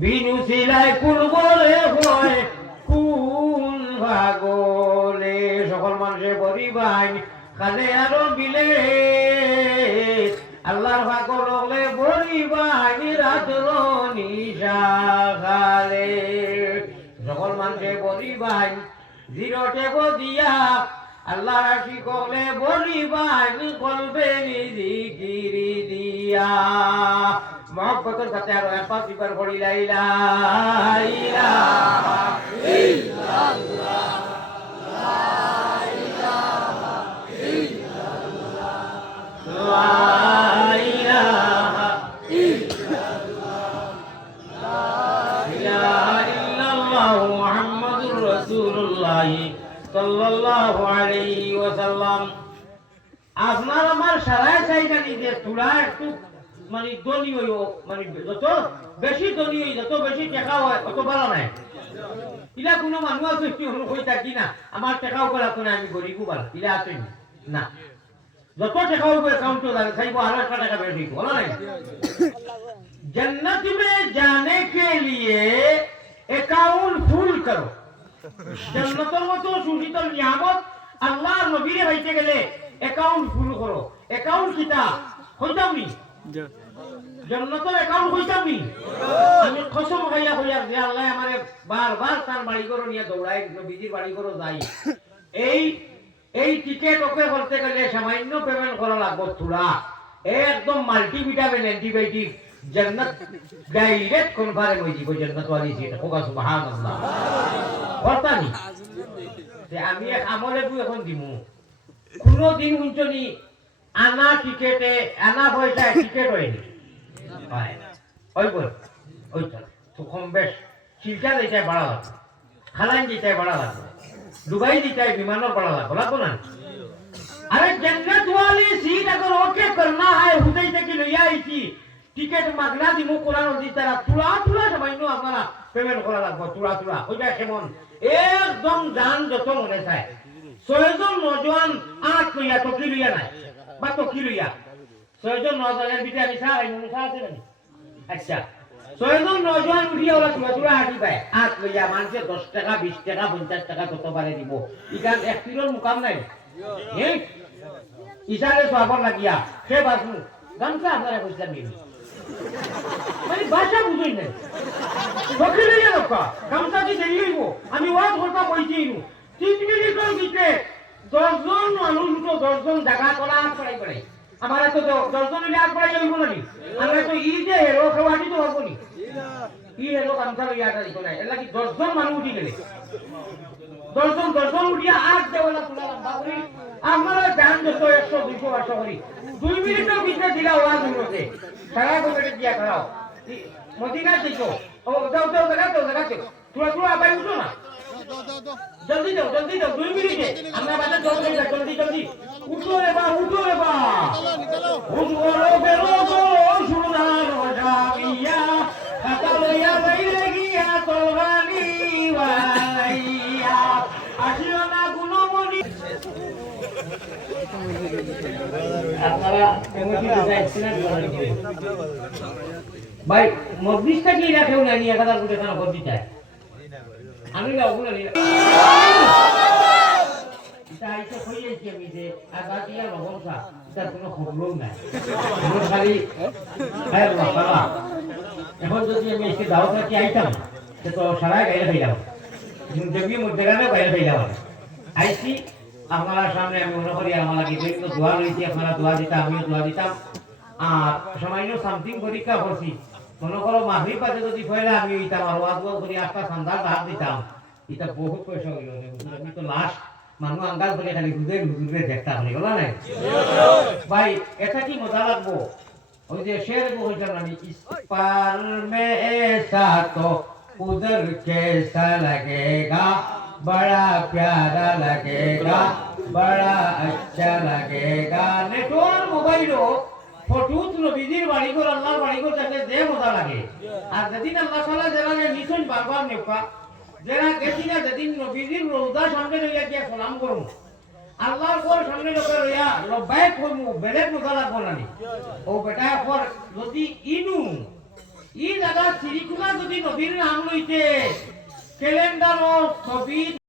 বিনু সিলাই কুল বলে হয় কুল ভাগলে সকল মানুষে বলি ভাই খালে আরো বিলে আল্লাহর ভাগল হলে বলি ভাই রাত্র নিশা খালে সকল মানুষে বলি ভাই জিরোটে দিয়া আল্লাহ রাশি করলে বলি ভাই করবে জিকিরি দিয়া মহব্বতের সাথে আরো একবার বিবার করি লা ইলাহা ইল্লাল্লাহ আপনার আমার সারাই চাইজানি যে তোরা একটু মানে ধনী হইও মানে যত বেশি ধনী হই যত বেশি টাকা হয় অত ভালো নাই ইলা কোনো মানুষ আছে কি হই থাকি না আমার টাকাও করা কোন আমি গরিব ভালো ইলা আছে না যত টাকা হবে অ্যাকাউন্টে লাগে চাইবো আরো একটা টাকা বেশি বলো নাই जन्नत में जाने के लिए अकाउंट फुल करो जन्नतर মতো সুশীত নিয়ামত আল্লাহর নবীর হইতে গেলে অ্যাকাউন্ট ফুল করো অ্যাকাউন্ট কিটা হইতামনি জন্নতের অ্যাকাউন্ট হইতামনি আমি কসম খাইয়া হইয়া যে আল্লাহ আমারে বারবার তার বাড়ি করে নিয়ে দৌড়াই নবীজির বাড়ি করে যাই এই টিকেট ওকে করতে গেলে সামান্য পেমেন্ট করা লাগবে তোরা একদম মাল্টিভিটামিন অ্যান্টিবায়োটিক जन्नत डायरेक्ट कन्फर्म होई जीव जन्नत वाली सीट होगा सुभान अल्लाह पता नहीं ते আমি এক আমলে বই এখন দিমু কোনো দিন উঞ্চনি আনা টিকেটে আনা পয়সা টিকেট হয়নি হয় ওই বল ওই তো কম বেশ শিলকা দিতে বাড়া লাগে খালান দিতে বাড়া লাগে দুবাই দিতে বিমানের বাড়া লাগে না अरे जन्नत वाली सीट अगर ओके करना है हुदई तक लिया आई थी টিকেট মাগনা দিমু কোরআন দি তারা তুলা তুলা সামান্য আপনারা পেমেন্ট করা লাগবে তুলা তুলা ওইটা কেমন একদম জান যত মনে চায় ছয়জন নজওয়ান আট লইয়া টকি লইয়া নাই বা টকি লইয়া ছয়জন নজওয়ানের ভিতরে আমি সারাই মুসা আছে না আচ্ছা ছয়জন নজওয়ান উঠিয়া ওরা তুলা তুলা হাঁটি পায় আট লইয়া মানুষে 10 টাকা 20 টাকা 50 টাকা কত পারে দিব ইকান এক কিলোর মুকাম নাই এই ইসারে সওয়াব লাগিয়া সে বাসু গামছা আপনারা কইছিলাম নি মানে ভাষা বুঝই না বকিলে গেল গামছা কি দেরি হইব আমি ওয়াজ করতে কইছিই 3 মিনিটের ভিতরে 10 জন মানুষ তো 10 জন জায়গা করা পড়াই পড়াই আমারে তো 10 জন ইলাজ পড়াই হইব না নি আমরা তো ই যে হেরো খাওয়াটি তো হবো নি ই হেরো গামছা লইয়াটা দিত না এলা কি 10 জন মানুষ উঠি গেলে 10 জন উঠিয়া আট দেওয়ালা তুলা লম্বা করি আমরা জান যত 100 200 আশা করি 2 মিনিটের ভিতরে দিলা ওয়াজ হইছে সারা গোটে দিয়া করাও মদিনা দিছো ও দাও জায়গাতে তুলা তুলা আবার উঠো না জলদি দাও 2 মিনিটে আমরা বাজার জলদি উঠো রে বা উঠো রে বেরো গো সুনার জামিয়া কাতালিয়া বাইরে গিয়া তোরানি ওয়াইয়া আসিও না গুণমণি আপনারা কমিটি যাচ্ছেন ভাই মজলিসটা কি রাখেও না নি 1000 কোটি টাকা করে দিতে আমি যাবো না তাই তো কইয়েছি আমি যে আগাতিয়া রহমসা তার কোনো খবর নাই খালি হ্যাঁ বাবা এখন যদি আমি এসে দাওয়াত কি আইতাম সে তো সারা গায়ে ফেলাম মুজবি মুজগানে গায়ে ফেলাম আইছি আপনারা সামনে আমি মনে করি আমার লাগে বিভিন্ন দোয়া রয়েছে আপনারা দোয়া দিতাম আমিও দোয়া দিতাম আর সামান্য সামথিং পরীক্ষা করছি মনে করো মাহরিব পাতে যদি ফেলে আমি ইতাম আর ওয়াজ করি একটা সন্ধ্যা দাঁত দিতাম এটা বহুত পয়সা হইল আমি তো লাস্ট মানুষ আঙ্গাল করে খালি হুজুরে দেখতা হয়ে গেল না ভাই এটা কি মজা লাগবো ওই যে শের বলছিলাম আমি ইস পার মে ऐसा तो उधर कैसा लगेगा बड़ा प्यारा लगेगा बड़ा अच्छा लगेगा नेटवर्क मोबाइल ফটুত নবীজির বাড়ি ঘর আল্লাহর বাড়ি ঘর দেখলে যে মজা লাগে আর যেদিন আল্লাহ তাআলা জানালে নিছন বারবার নেপা যারা গেছি না যেদিন নবীজির রওজা সামনে লইয়া গিয়া সালাম করব আল্লাহর ঘর সামনে লইয়া লব্বাইক কইমু বেলেগ মজা লাগবো না ও বেটা পর যদি ইনু ই দাদা চিরিকুলা যদি নবীর নাম লইতে ক্যালেন্ডার ছবি